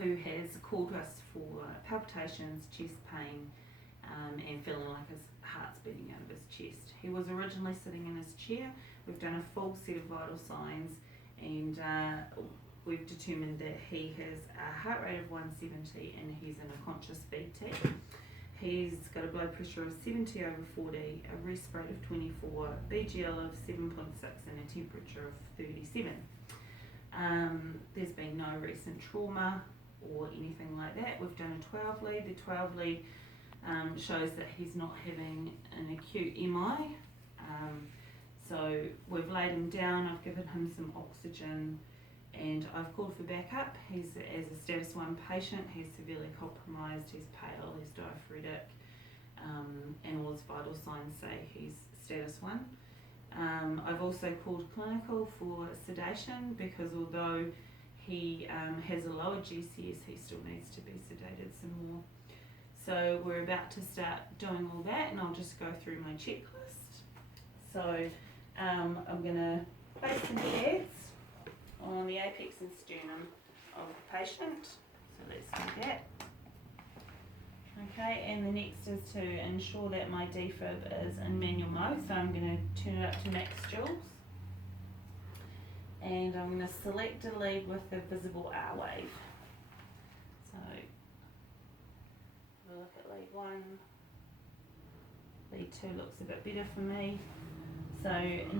who has called us for palpitations, chest pain, and feeling like his heart's beating out of his chest. He was originally sitting in his chair. We've done a full set of vital signs, and we've determined that he has a heart rate of 170 and he's in a conscious BT. He's got a blood pressure of 70 over 40, a rest rate of 24, BGL of 7.6 and a temperature of 37. There's been no recent trauma or anything like that. We've done a 12 lead. The 12 lead shows that he's not having an acute MI. So we've laid him down, I've given him some oxygen, and I've called for backup. He's as a status 1 patient, he's severely compromised, he's pale, he's diaphoretic, and all his vital signs say he's status 1. I've also called clinical for sedation because although he has a lower GCS, he still needs to be sedated some more. So we're about to start doing all that, and I'll just go through my checklist. So I'm going to place some pads on the apex and sternum of the patient. So let's do that. Okay, and the next is to ensure that my defib is in manual mode. So I'm going to turn it up to max joules. And I'm going to select a lead with the visible R wave. So we'll look at lead 1. Lead 2 looks a bit better for me. So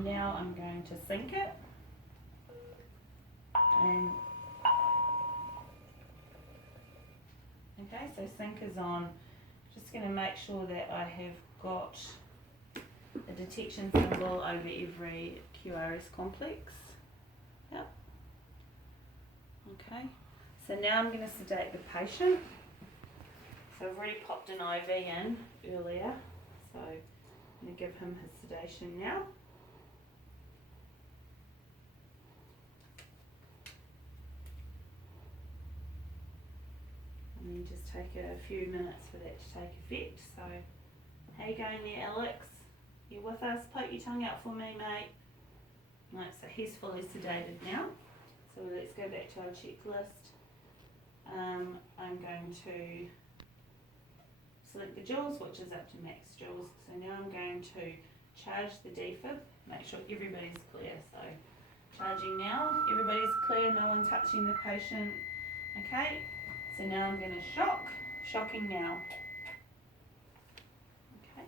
now I'm going to sync it. And okay, so sync is on. Just going to make sure that I have got a detection symbol over every QRS complex. Yep. Okay, so now I'm going to sedate the patient. So I've already popped an IV in earlier, so I'm going to give him his sedation now. And then just take a few minutes for that to take effect. So, how you going there, Alex? You with us? Poke your tongue out for me, mate. Right, so he's fully sedated now. So let's go back to our checklist. I'm going to select the joules, which is up to max joules. So now I'm going to charge the defib. Make sure everybody's clear. So charging now. Everybody's clear. No one touching the patient. Okay. So now I'm going to shock. Shocking now. Okay.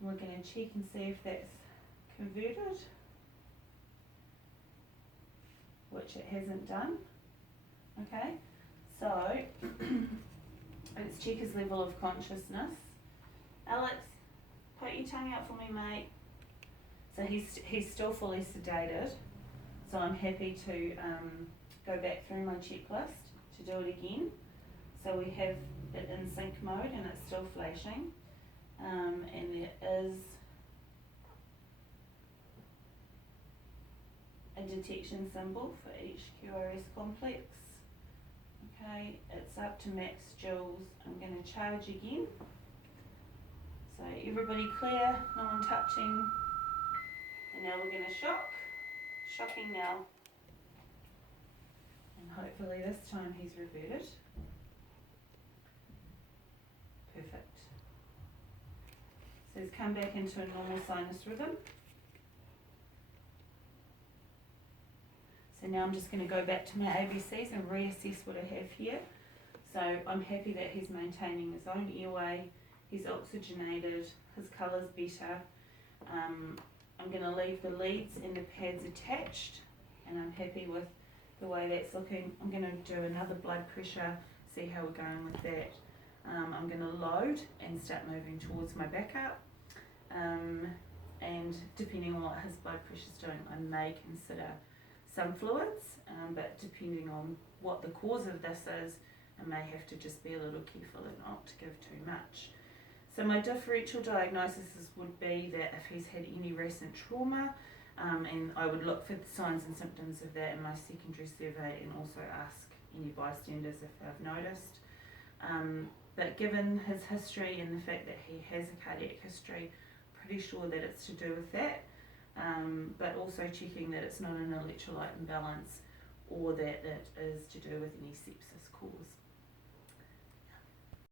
We're going to check and see if that's converted, which it hasn't done. Okay, so let's check his level of consciousness. Alex, poke your tongue out for me, mate. So he's still fully sedated, so I'm happy to go back through my checklist to do it again. So we have it in sync mode and it's still flashing, and there is a detection symbol for each QRS complex. Okay, it's up to max joules. I'm going to charge again. So everybody clear, no one touching. And now we're going to shock. Shocking now. And hopefully this time he's reverted. Perfect. So he's come back into a normal sinus rhythm. So now I'm just going to go back to my ABCs and reassess what I have here. So I'm happy that he's maintaining his own airway, he's oxygenated, his colour's better. I'm going to leave the leads and the pads attached, and I'm happy with the way that's looking. I'm going to do another blood pressure, see how we're going with that. I'm going to load and start moving towards my backup. And depending on what his blood pressure's doing, I may consider some fluids, but depending on what the cause of this is, I may have to just be a little careful and not to give too much. So my differential diagnosis would be that if he's had any recent trauma, and I would look for the signs and symptoms of that in my secondary survey and also ask any bystanders if they've noticed. But given his history and the fact that he has a cardiac history, pretty sure that it's to do with that. But also checking that it's not an electrolyte imbalance or that it is to do with any sepsis caused.